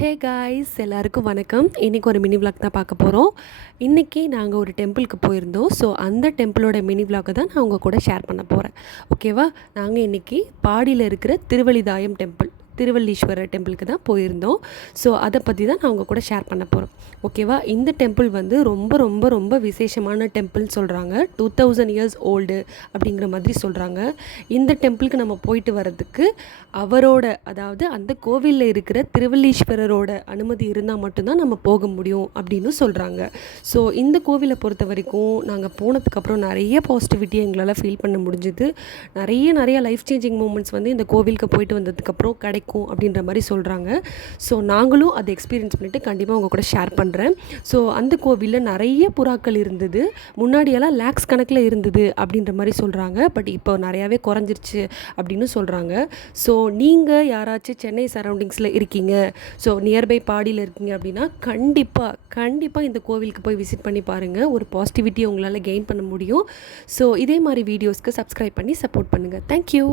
Hey guys, எல்லாருக்கும் வணக்கம். இன்றைக்கி ஒரு மினி விளாக் தான் பார்க்க போகிறோம். இன்றைக்கி நாங்கள் ஒரு டெம்பிளுக்கு போயிருந்தோம். ஸோ அந்த டெம்பிளோட மினி விளாக்கை தான் நான் உங்கள் கூட ஷேர் பண்ண போகிறேன். ஓகேவா? நாங்கள் இன்றைக்கி பாடியில் இருக்கிற திருவழிதாயம் டெம்பிள், திருவள்ளீஸ்வரர் டெம்பிளுக்கு தான் போயிருந்தோம். ஸோ அதை பற்றி தான் நான் உங்கள் கூட ஷேர் பண்ண போகிறேன். ஓகேவா? இந்த டெம்பிள் வந்து ரொம்ப ரொம்ப ரொம்ப விசேஷமான டெம்பிள்னு சொல்கிறாங்க. 2000 இயர்ஸ் ஓல்டு அப்படிங்கிற மாதிரி சொல்கிறாங்க. இந்த டெம்பிளுக்கு நம்ம போயிட்டு வர்றதுக்கு அவரோட, அதாவது அந்த கோவிலில் இருக்கிற திருவள்ளீஸ்வரரோட அனுமதி இருந்தால் மட்டும்தான் நம்ம போக முடியும் அப்படின்னு சொல்கிறாங்க. ஸோ இந்த கோவிலை பொறுத்த வரைக்கும் நாங்கள் போனதுக்கப்புறம் நிறைய பாசிட்டிவிட்டியை எங்களால் ஃபீல் பண்ண முடிஞ்சுது. நிறைய லைஃப் சேஞ்சிங் மூமெண்ட்ஸ் வந்து இந்த கோவிலுக்கு போயிட்டு வந்ததுக்கப்புறம் கிடைக்கும் அப்படின்ற மாதிரி சொல்கிறாங்க. ஸோ நாங்களும் அதை எக்ஸ்பீரியன்ஸ் பண்ணிவிட்டு கண்டிப்பாக உங்கள் கூட ஷேர் பண்ணுறேன். ஸோ அந்த கோவிலில் நிறைய புறாக்கள் இருந்தது. முன்னாடியெல்லாம் லேக்ஸ் கணக்கில் இருந்தது அப்படின்ற மாதிரி சொல்கிறாங்க. பட் இப்போ நிறையாவே குறைஞ்சிருச்சு அப்படின்னு சொல்கிறாங்க. ஸோ நீங்கள் யாராச்சும் சென்னை சரௌண்டிங்ஸில் இருக்கீங்க, ஸோ நியர்பை பாடியில் இருக்கீங்க அப்படின்னா கண்டிப்பாக இந்த கோவிலுக்கு போய் விசிட் பண்ணி பாருங்கள். ஒரு பாசிட்டிவிட்டியை உங்களால் கெயின் பண்ண முடியும். ஸோ இதே மாதிரி வீடியோஸ்க்கு சப்ஸ்கிரைப் பண்ணி சப்போர்ட் பண்ணுங்கள். தேங்க்யூ.